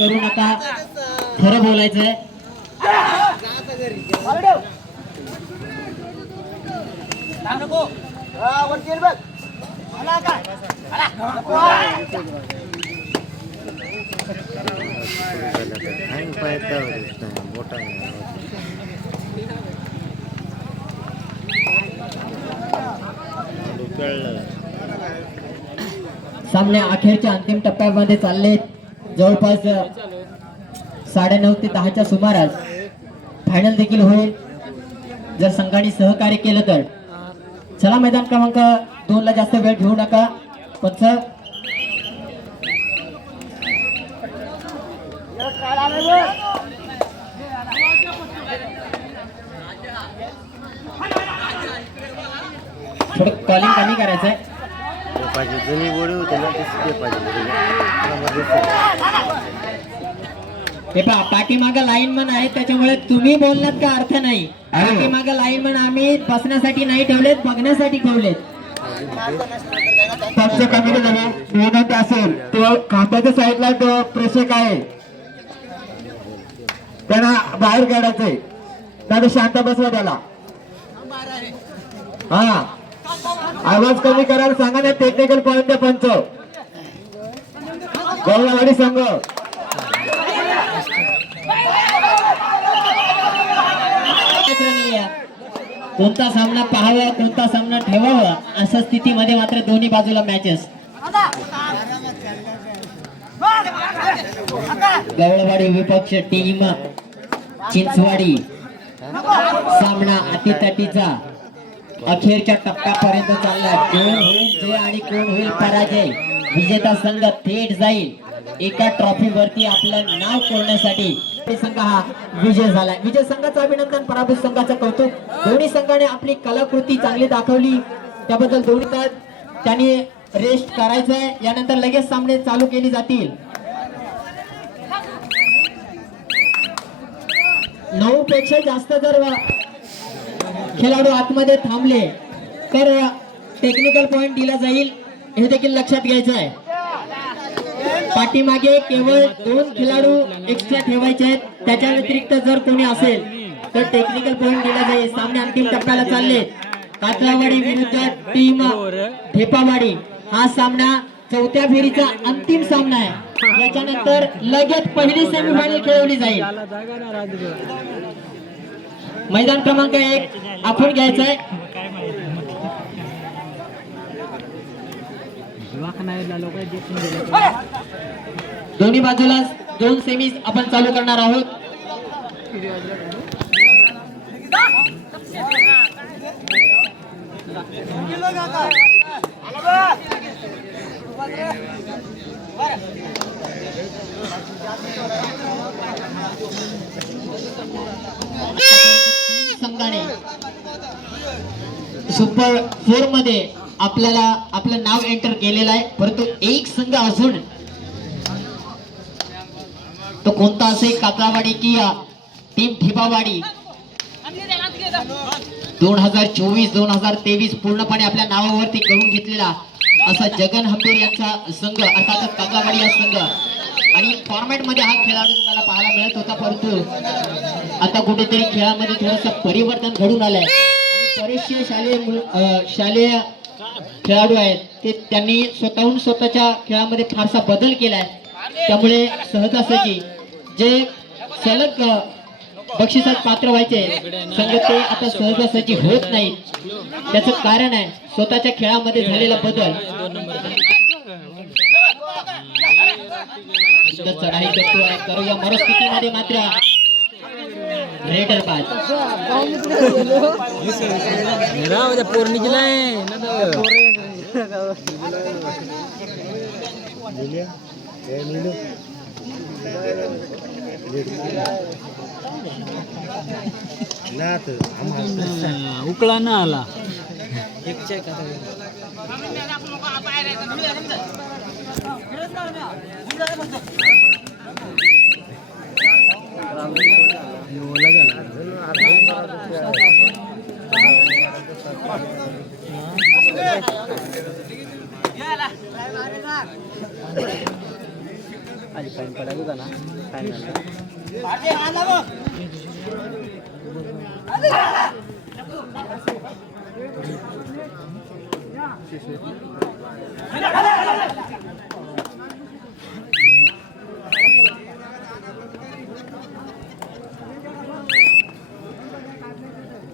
करू नका. खरं बोलायचंय. सामने अखेरच्या अंतिम टप्प्यामध्ये चालले जवळपास साडेनऊ ते दहाच्या सुमारास फायनल देखील होईल. जर संघाने सहकार्य केलं तर. चला मैदान क्रमांक दोन ला जास्त वेळ घेऊ नका. पंच. थोडं कॉलिंग कमी करायचंय. पाहिजे. जुनी गोळी होते ना ते ते पाहिजे. हे पहा पाठीमागं लाईनमन आहे त्याच्यामुळे तुम्ही बोलण्यात का अर्थ नाही? पाठीमागं लाईनमन आम्ही बसण्यासाठी नाही ठेवलेत बघण्यासाठी ठेवलेत. कमिटी विनंती असेल तो खात्याच्या साईडला तो प्रेक्षक आहे. त्यांना बाहेर काढायचंय. त्याला शांत बसवा त्याला. हा. आवाज कमी करायला सांगा ना टेक्निकल पॉईंट द्या पंच. गौरवाडी संघ. कोणता सामना पाहावा कोणता सामना ठेवावा अशा स्थितीमध्ये मात्र दोन्ही बाजूला मॅचेस गवळवाडी विपक्ष टीम चिंचवाडी. सामना अतितटीचा अखेरच्या टप्प्यापर्यंत चाललाय. कोण होईल जय आणि कोण होईल पराजय. विजेता संघ थेट जाईल. एका ट्रॉफी वरती आपलं नाव कोरण्यासाठी ते संघ हा विजय झालाय. विजय संघाचं अभिनंदन पराभूत संघाचं कौतुक. दोन्ही संघाने आपली कलाकृती चांगली दाखवली. त्याबद्दल दोन्ही त्यांनी रेस्ट करायचंय. यानंतर लगेच सामने चालू केली जातील. नऊ पेक्षा जास्त जर खेळाडू आतमध्ये थांबले. तर टेक्निकल पॉइंट दिला जाईल. हे देखील लक्षात घ्यायचं आहे. पाठीमागे केवळ दोन खेळाडू एक्स्ट्रा ठेवायचे आहेत. त्याच्या व्यतिरिक्त जर कोणी असेल तर टेक्निकल पॉइंट दिला जाईल. सामने अंतिम टप्प्याला चालले. कातलावाडी विरुद्ध टीम ठेपावाडी. हा सामना चौथ्या फेरीचा अंतिम सामना आहे. याच्यानंतर लगेच पहिली सेमीफायनल खेळवली जाईल. मैदान क्रमांक एक आपण घ्यायचंय दोन्ही बाजूला दोन सेमीज आपण चालू करणार आहोत. संघाने सुपर फोरमध्ये आपल्याला आपलं नाव एंटर केलेलं आहे. परंतु एक संघ अजून. तो कोणता असेल? कातळावाडी कि टीम ठिपावाडी? दोन हजार चोवीस दोन हजार तेवीस पूर्णपणे आपल्या नावावरती करून घेतलेला असा जगन हंबीर यांचा संघ अर्थातच कातळावाडी हा संघ. आणि फॉर्मॅटमध्ये हा खेळाडू तुम्हाला पाहायला मिळत होता परंतु आता कुठेतरी खेळामध्ये थोडस परिवर्तन घडून आलंय. बरेचसे शालेय शालेय खेळाडू आहेत ते त्यांनी स्वतःहून स्वतःच्या खेळामध्ये फारसा बदल केलाय. त्यामुळे सहजासहजी जे सलग बक्षिसात पात्र व्हायचे संघ ते आता सहजासहजी होत नाही त्याचं कारण आहे स्वतःच्या खेळामध्ये झालेला बदल. विरुद्ध चढाई करतो आहे तर या मात्र रेडर पाच उकळा ना आला. एक అది పైన పడదు కదా పైన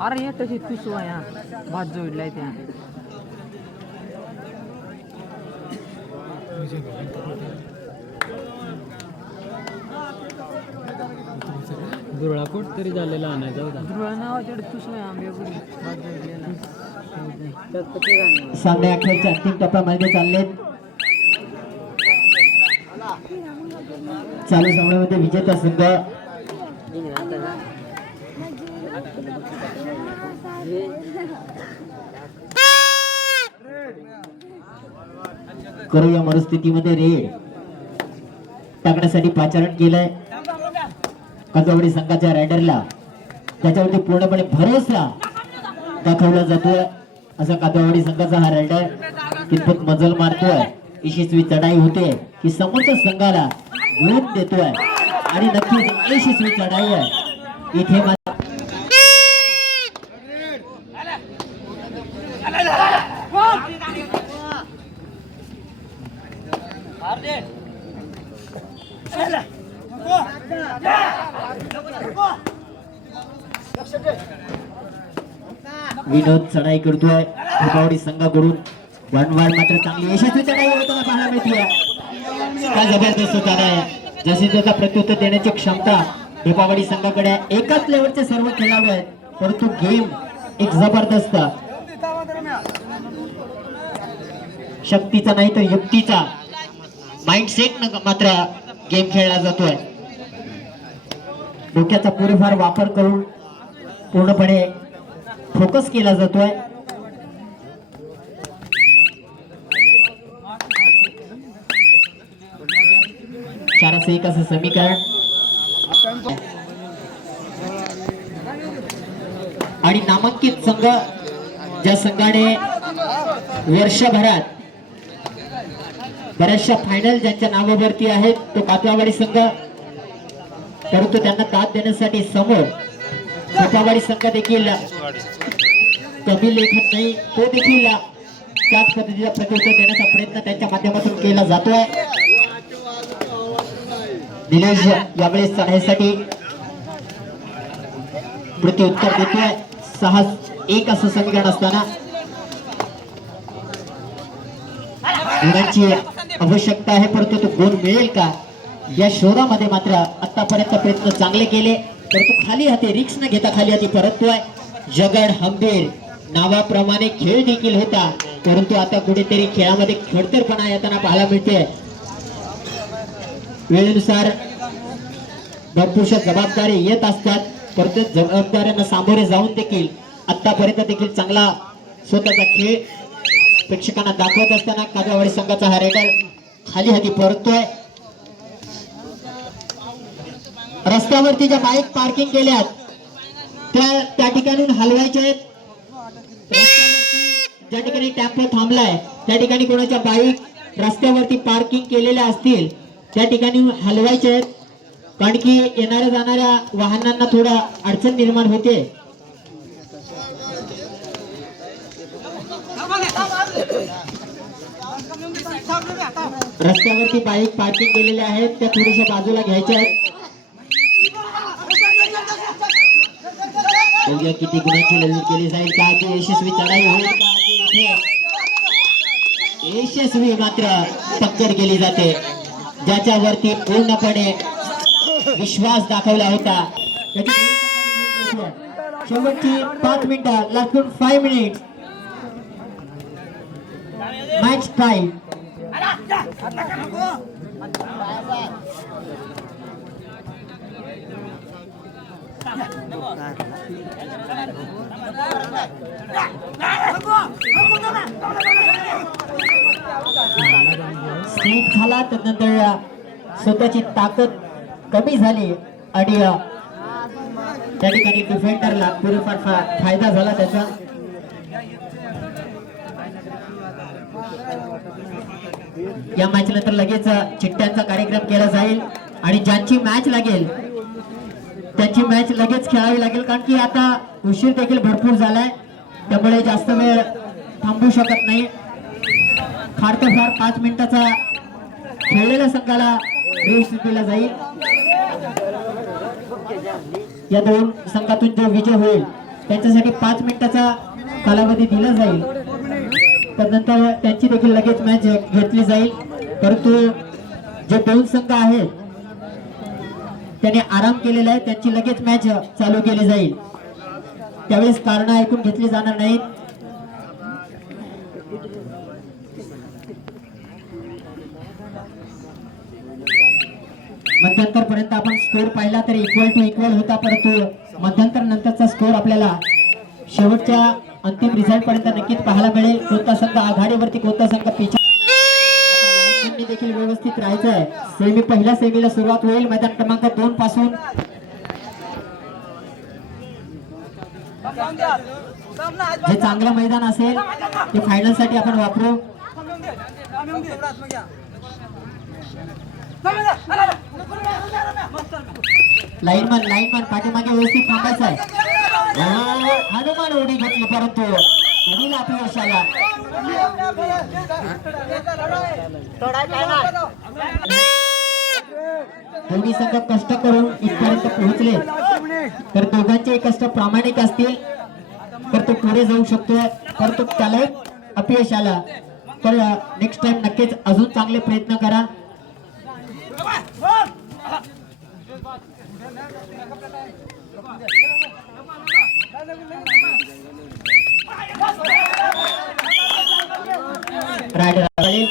अरे तशी पिसू आहे. भात जोडलाय त्या. दुरळापूट तरी झालेला आणायचा होता. दुरळा नावाच्याकडे तू सुवा आंबे सामने अखेरच्या अंतिम टप्प्यामध्ये चाललेत चालू सामन्यामध्ये विजेता संघ करू या मनस्थितीमध्ये रेड टाकण्यासाठी पाचारण केलंय कंदवडी संघाच्या रायडरला त्याच्यावरती पूर्णपणे भरोसा दाखवला जातोय असा कादवाडी संघाचा हा रायडर कितपत मजल मारतोय यशस्वी चढाई होते की समोरच्या संघाला गुण देतोय आणि नक्कीच यशस्वी चढाई आहे इथे विनोद चढाई करतोय. फुटावडी संघाकडून वनवाड मात्र चांगली यशस्वी चढाई होताना पाहायला मिळते. काय जबरदस्त चढाई आहे. जसे त्याचा प्रत्युत्तर देण्याची क्षमता ढोपावाडी संघाकडे आहे. एकाच लेवलचे सर्व खेळाडू आहेत. परंतु गेम एक जबरदस्त. शक्तीचा नाही तर युक्तीचा. माइंडसेट मात्र गेम खेळला जातोय. डोक्याचा पुरेफार वापर करून पूर्णपणे फोकस केला जातोय. चारशे एक असं समीकरण. आणि नामांकित संघ ज्या संघाने वर्षभरात बऱ्याचशा फायनल ज्यांच्या नावावरती आहेत तो कातवावाडी संघ. परंतु त्यांना दाद देण्यासाठी समोर कातवावाडी संघ देखील. कमी लेखक नाही तो देखील त्याच पद्धतीचा प्रत्युत्तर देण्याचा प्रयत्न त्यांच्या माध्यमातून केला जातोय. निलेश यावेळेस चढाईसाठी प्रत्युत्तर देतोय. सहा एक असं समीकरण असताना गुणांची आवश्यकता आहे परंतु तो गुण मिळेल का? या शोधामध्ये मात्र आतापर्यंत प्रयत्न चांगले केले. परंतु खाली हाती रिक्स न घेता खाली हाती परततोय जगड हंबीर नावाप्रमाणे खेळ देखील होता परंतु आता कुठेतरी खेळामध्ये खडतरपणा येताना पाहायला मिळते वेळेनुसार भरपूरशा जबाबदारी येत असतात परंतु जबाबदाऱ्यांना सामोरे जाऊन देखील आतापर्यंत देखील चांगला स्वतःचा खेळ प्रेक्षकांना दाखवत असताना काजावाडी संघाचा हा रेडर खाली हाती परततोय रस्त्यावरती ज्या बाईक पार्किंग केल्यात त्या त्या ठिकाणी हलवायच्या आहेत. ज्या ठिकाणी टेम्पो थांबलाय त्या ठिकाणी कोणाच्या बाईक रस्त्यावरती पार्किंग केलेल्या असतील त्या ठिकाणी हलवायचे आहेत. कारण की येणाऱ्या जाणाऱ्या वाहनांना थोडा अडचण निर्माण होते. रस्त्यावरती बाईक पार्किंग केलेल्या आहेत त्या थोड्याशा बाजूला घ्यायच्या आहेत. बघूया किती गुणांची लढत केली जाईल का? ती यशस्वी चढाई होईल का? इथे यशस्वी मात्र टक्कर केली जाते. ज्याच्यावरती पूर्णपणे विश्वास दाखवला होता. शेवटची पाच मिनिटं last five minute match time slip झाला त्यानंतर स्वतःची ताकद कमी झाली आणि त्या ठिकाणी डिफेंडरला पुरेफार फायदा झाला त्याचा. या मॅच नंतर लगेच चिठ्ठ्यांचा कार्यक्रम केला जाईल आणि ज्यांची मॅच लागेल त्यांची मॅच लगेच खेळावी लागेल कारण की आता उशीर देखील भरपूर झालाय. त्यामुळे जास्त वेळ थांबू शकत नाही. फार तर फार पाच मिनिटाचा खेळलेल्या संघाला रेस्ट दिला जाईल. या दोन संघातून जो विजय होईल त्यांच्यासाठी पाच मिनिटाचा कालावधी दिला जाईल. त्यानंतर त्यांची देखील लगेच मॅच घेतली जाईल. परंतु जे दोन संघ आहेत त्यांनी आराम केलेला आहे त्यांची लगेच मॅच चालू केली जाईल. त्यावेळेस कारण ऐकून घेतली जाणार नाहीत. मध्यंतर पर्यंत आपण स्कोर पाहिला तर इक्वल टू इक्वल होता परंतु मध्यंतर नंतरचा स्कोर आपल्याला शेवटच्या अंतिम रिझल्ट पर्यंत नक्कीच पाहायला मिळेल. कोणता संघ आघाडीवरती कोणता संघ पिछा देखील व्यवस्थित राहायचं आहे. सेमी पहिल्या सेमीला सुरुवात होईल. मैदान क्रमांक दोन पासून. जे चांगलं मैदान असेल ते फायनलसाठी आपण वापरू. लाईनमन लाईनमन पाठीमागे व्यवस्थित थांबायचं आहे. हनुमान उडी घेतली परंतु. उडीला आपल्या यशाला दोन्ही संघ कष्ट करून इथपर्यंत पोहोचले. तर दोघांचे कष्ट प्रामाणिक असतील. तर तो पुढे जाऊ शकतो तो त्याला अपयश आला. तर नेक्स्ट टाइम नक्कीच अजून चांगले प्रयत्न करा. रायडर आघाडी.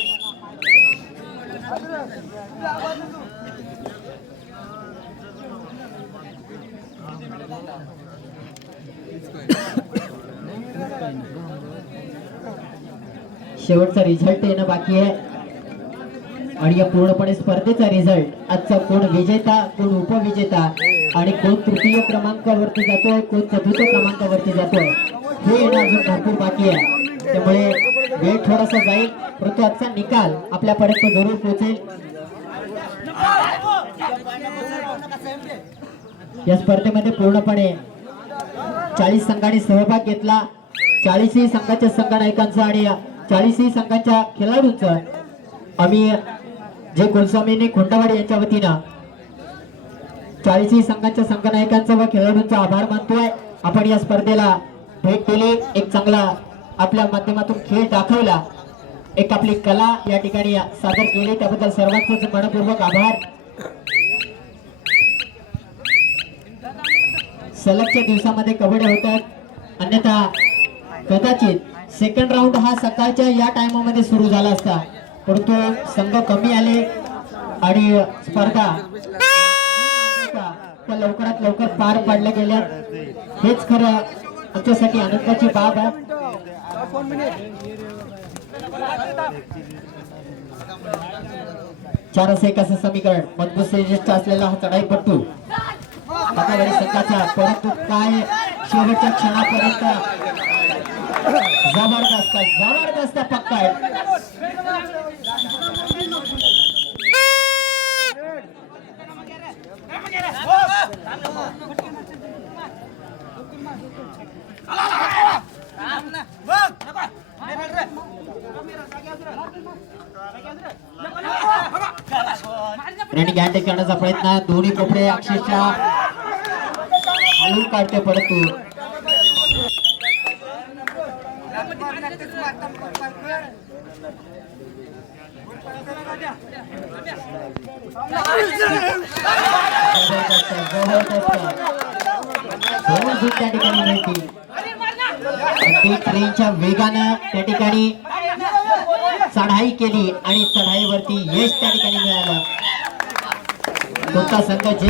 शेवटचा रिझल्ट येणं बाकी आहे. आणि या पूर्णपणे स्पर्धेचा रिझल्ट आजचा कोण विजेता कोण उपविजेता आणि कोण तृतीय क्रमांकावरती जातोय कोण चतुर्थ क्रमांकावरती जातोय हे येणं अजून भरपूर बाकी आहे. त्यामुळे वेळ थोडासा जाईल. परंतु आजचा निकाल आपल्यापर्यंत जरूर पोहोचेल. या स्पर्धेमध्ये पूर्णपणे चाळीस संघांनी सहभाग घेतला. चाळीसही संघाच्या संघनायकांचा आणि चाळीसही संघाच्या खेळाडूंचं. आम्ही जे गोस्वामीने खोंडावाडी यांच्या वतीनं चाळीसही संघाच्या संघनायकांचा व खेळाडूंचा आभार मानतोय. आपण या स्पर्धेला भेट दिली. एक चांगला आपल्या माध्यमातून खेळ दाखवला. एक आपली कला या ठिकाणी सादर केली. त्याबद्दल सर्वांचंच मनपूर्वक आभार. सलगच्या दिवसामध्ये कबड्डी होतात अन्यथा कदाचित सेकंड राऊंड हा सकाळच्या या टायमामध्ये सुरू झाला असता. परंतु संघ कमी आले आणि स्पर्धा त्या लवकरात लवकर पार पाडल्या गेल्या. हेच खरं आमच्यासाठी आनंदाची बाब आहे. चार असं एक असं समीकरण? मज़बूत श्रेष्ठ असलेला हा चढाईपट्टू पकावाडी संघाचा परंतु काय? शेवटच्या क्षणापर्यंत. ज़बरदस्त ज़बरदस्त पक्का आहे. रनिंग हँड करण्याचा प्रयत्न. दोन्ही कपडे अक्षरशः हलवून काढते परंतु त्या ठिकाणी मिळतील. ट्रेनच्या वेगानं त्या ठिकाणी चढाई केली आणि चढाईवरती यश त्या ठिकाणी मिळालं. कोणता संघ जे